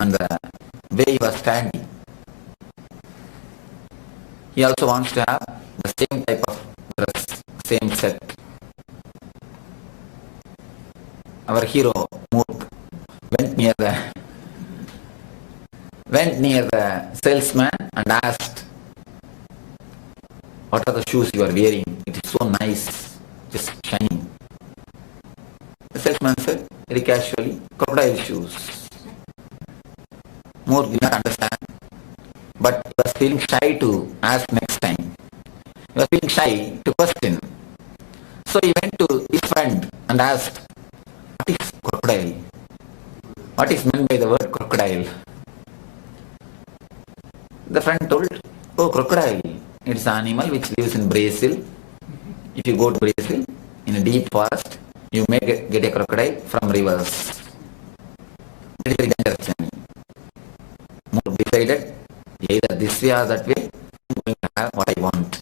and the way he was standing. He also wants to have the same type of dress, same set. Our hero moved, went near the salesman and asked, "What are the shoes you are wearing? It is so nice, just shining." The salesman said very casually, "Crocodile shoes." Moore did not understand, but he was feeling shy to ask next time. He was feeling shy to question. So he went to his friend and asked, "What is crocodile? What is meant by the word crocodile?" The friend told, "Oh, crocodile. It's an animal which lives in Brazil. If you go to Brazil, in a deep forest, you may get a crocodile from rivers. It is very dangerous journey." Moore decided, either this way or that way, I'm going to have what I want.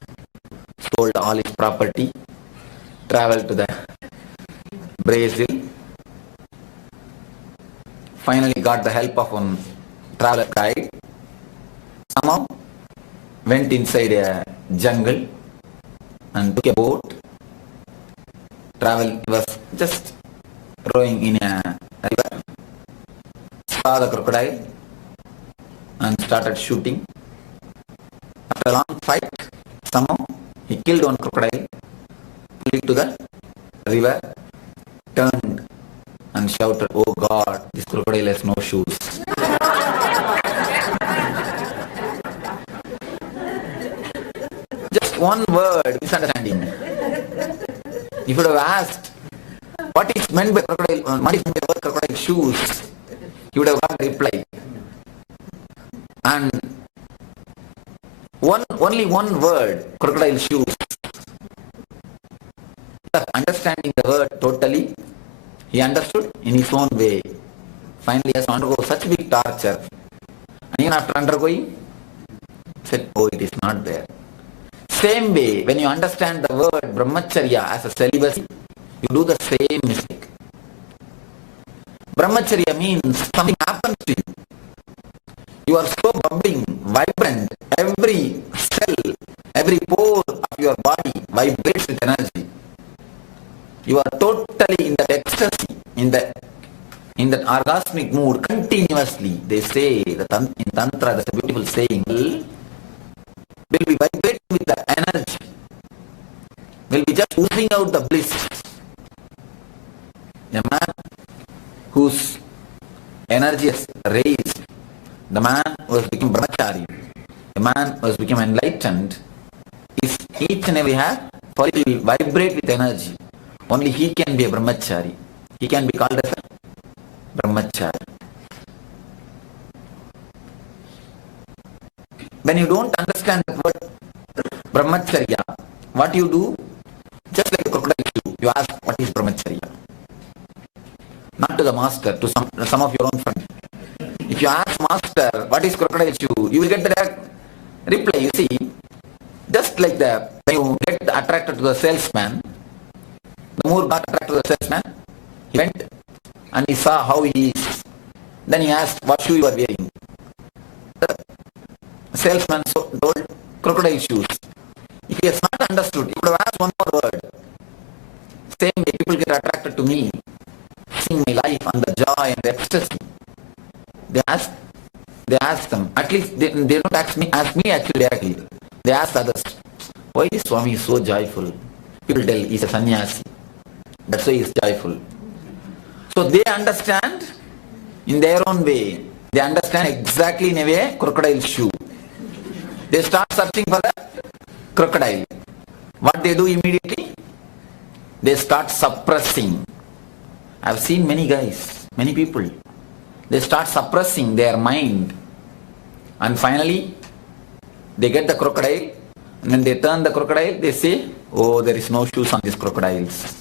Sold all his property, traveled to the Brazil, finally got the help of one traveler guide. Somehow went inside a jungle and took a boat. He was just rowing in a river, saw the crocodile and started shooting. After a long fight, somehow he killed one crocodile, pulled it to the river, turned and shouted, "Oh God, this crocodile has no shoes." Just one word misunderstanding. If you would have asked, what is meant by crocodile, what is meant by the word crocodile shoes, you would have got a reply. And only one word, crocodile shoes. Understanding the word totally, he understood in his own way. Finally, he has to undergo such big torture. And even after undergoing, said, oh, it is not there. Same way, when you understand the word brahmacharya as a celibacy, you do the same mistake. Brahmacharya means something happens to you. You are so bubbling, vibrant, every cell, every pore of your body vibrates with energy. You are totally in that ecstasy, in that orgasmic mood continuously. They say, in Tantra, there's a beautiful saying, will be vibrating with the energy, will be just oozing out the bliss. A man whose energy is raised, the man who has become brahmachari, a man who has become enlightened, is each and every hair will vibrate with energy. Only he can be a brahmachari. He can be called as a brahmachari. When you don't understand the word brahmacharya, what you do? Just like a crocodile shoe, you ask, what is brahmacharya? Not to the master, to some of your own friends. If you ask master, what is crocodile shoe? You will get the direct reply. You see, just like when you get attracted to the salesman, the more got attracted to the salesman, he went and he saw how he is. Then he asked, what shoe you are wearing? The salesman told, crocodile shoes. If he has not understood, he would have asked one more word. Same way people get attracted to me, seeing my life and the joy and the ecstasy. They ask them. At least they don't ask me actually directly. They ask others, why is Swami so joyful? People tell he's a sannyasi. That's why he's joyful. So they understand in their own way. They understand exactly in a way crocodile shoe. They start searching for the crocodile. What they do immediately? They start suppressing. I've seen many guys, many people. They start suppressing their mind. And finally, they get the crocodile. And when they turn the crocodile, they say, oh, there is no shoes on these crocodiles.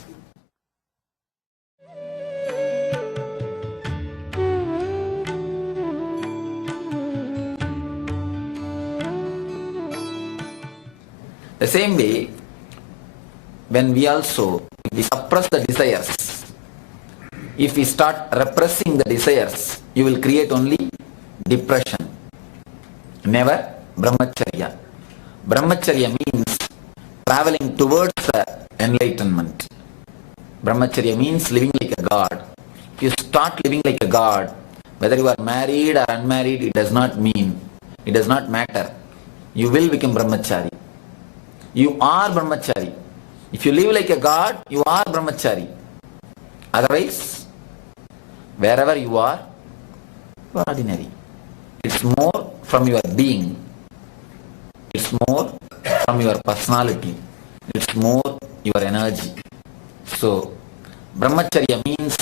The same way, when we suppress the desires, if we start repressing the desires, you will create only depression. Never brahmacharya. Brahmacharya means traveling towards the enlightenment. Brahmacharya means living like a god. If you start living like a god, whether you are married or unmarried, it does not matter. You will become brahmachari. You are brahmachari. If you live like a god, you are brahmachari. Otherwise, wherever you are ordinary. It's more from your being. It's more from your personality. It's more your energy. So, brahmacharya means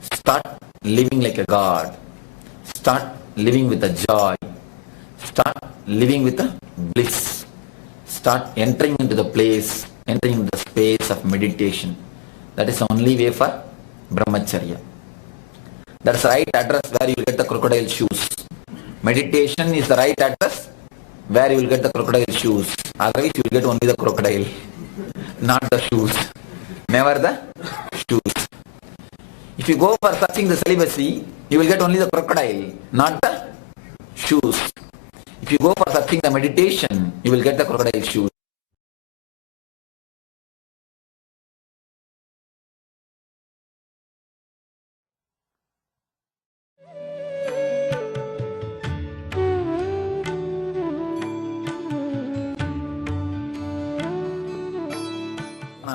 start living like a god. Start living with a joy. Start living with a bliss. Start entering into the place, entering into the space of meditation. That is the only way for brahmacharya. That's the right address where you will get the crocodile shoes. Meditation is the right address where you will get the crocodile shoes. Otherwise you will get only the crocodile, not the shoes. Never the shoes. If you go for searching the celibacy, you will get only the crocodile, not the shoes. If you go for searching the meditation, you will get the crocodile shoes.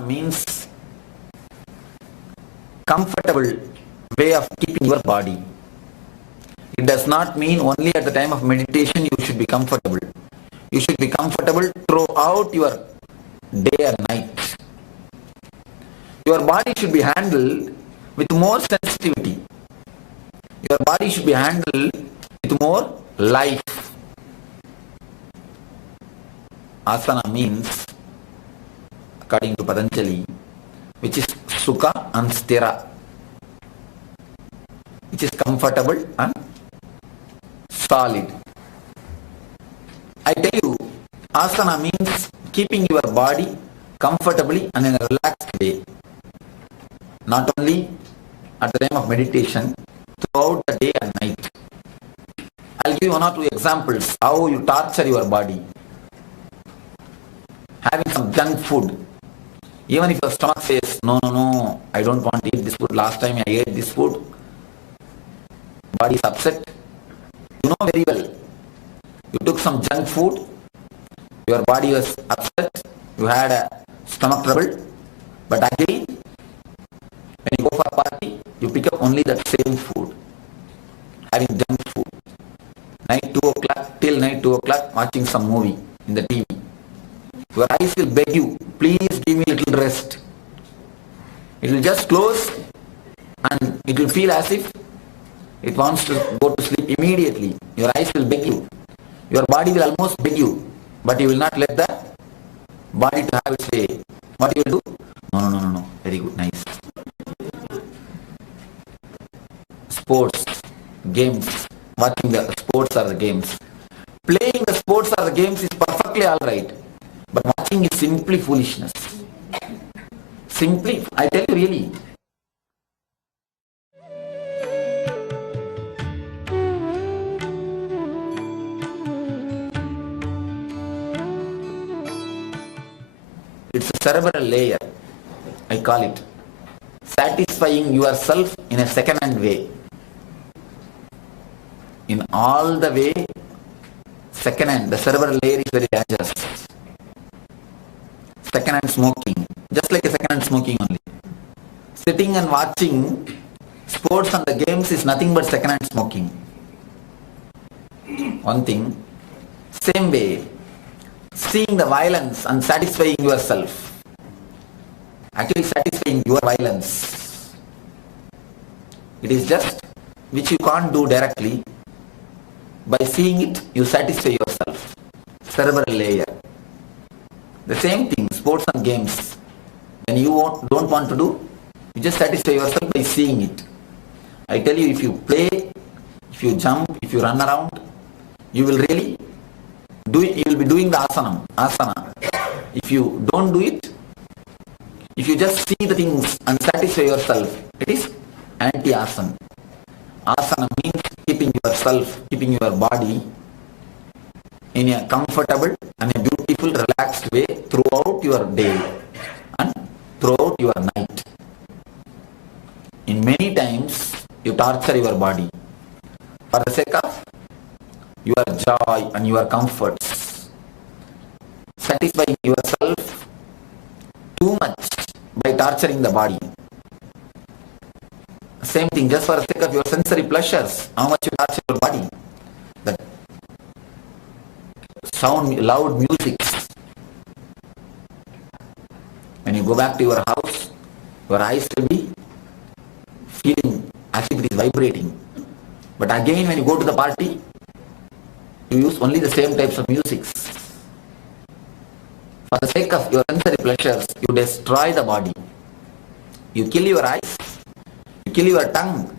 Means comfortable way of keeping your body. It does not mean only at the time of meditation you should be comfortable. You should be comfortable throughout your day and night. Your body should be handled with more sensitivity. Your body should be handled with more life. Asana means, according to Patanjali, which is sukha and sthira, which is comfortable and solid. I tell you, asana means keeping your body comfortably and in a relaxed way. Not only at the time of meditation, throughout the day and night. I'll give you one or two examples how you torture your body. Having some junk food. Even if your stomach says, no, I don't want to eat this food. Last time I ate this food. Body is upset. You know very well. You took some junk food. Your body was upset. You had a stomach trouble. But again, when you go for a party, you pick up only that same food. Having junk food. Night 2 o'clock, till night 2 o'clock, watching some movie in the TV. Your eyes will beg you, please give me a little rest. It will just close and it will feel as if it wants to go to sleep immediately. Your eyes will beg you. Your body will almost beg you, but you will not let the body to have its way. What you will do? No. Very good, nice. Sports, games, watching the sports or the games. Playing the sports or the games is perfectly alright. But watching is simply foolishness. Simply, I tell you really. It's a cerebral layer, I call it. Satisfying yourself in a second-hand way. In all the way, second-hand, the cerebral layer is very dangerous. Second-hand smoking, just like a second-hand smoking only. Sitting and watching sports and the games is nothing but second-hand smoking. One thing. Same way, seeing the violence and satisfying yourself. Actually satisfying your violence. It is just which you can't do directly. By seeing it, you satisfy yourself. Cerebral layer. The same thing, sports and games. When you don't want to do, you just satisfy yourself by seeing it. I tell you, if you play, if you jump, if you run around, you will really you will be doing the asana. If you don't do it, if you just see the things and satisfy yourself, it is anti-asana. Asana means keeping yourself, keeping your body in a comfortable and a beautiful, relaxed way throughout your day and throughout your night. In many times, you torture your body for the sake of your joy and your comforts. Satisfying yourself too much by torturing the body. Same thing, just for the sake of your sensory pleasures, how much you torture your body. That sound, loud music. When you go back to your house, your eyes will be feeling as if it is vibrating. But again, when you go to the party, you use only the same types of music. For the sake of your sensory pleasures, you destroy the body. You kill your eyes, you kill your tongue,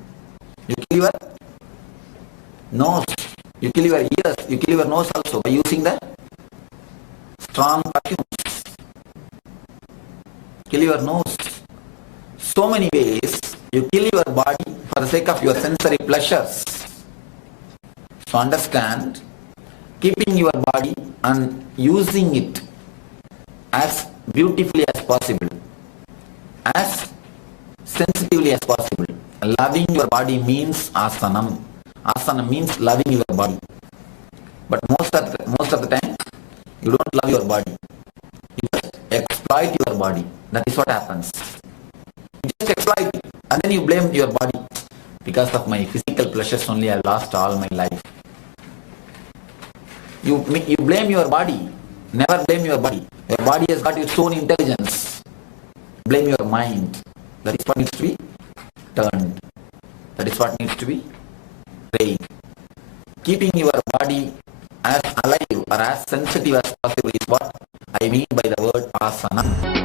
you kill your nose, you kill your ears, you kill your nose also by using the strong perfumes. Kill your nose. So many ways you kill your body for the sake of your sensory pleasures. So understand, keeping your body and using it as beautifully as possible, as sensitively as possible. Loving your body means asanam. Asana means loving your body. But most of the time, you don't love your body. You just exploit your body. That is what happens. You just exploit it, and then you blame your body. Because of my physical pleasures only, I lost all my life. You blame your body. Never blame your body. Your body has got its own intelligence. Blame your mind. That is what needs to be turned. That is what needs to be trained. Keeping your body as alive or as sensitive as possible is what I mean by the word asana.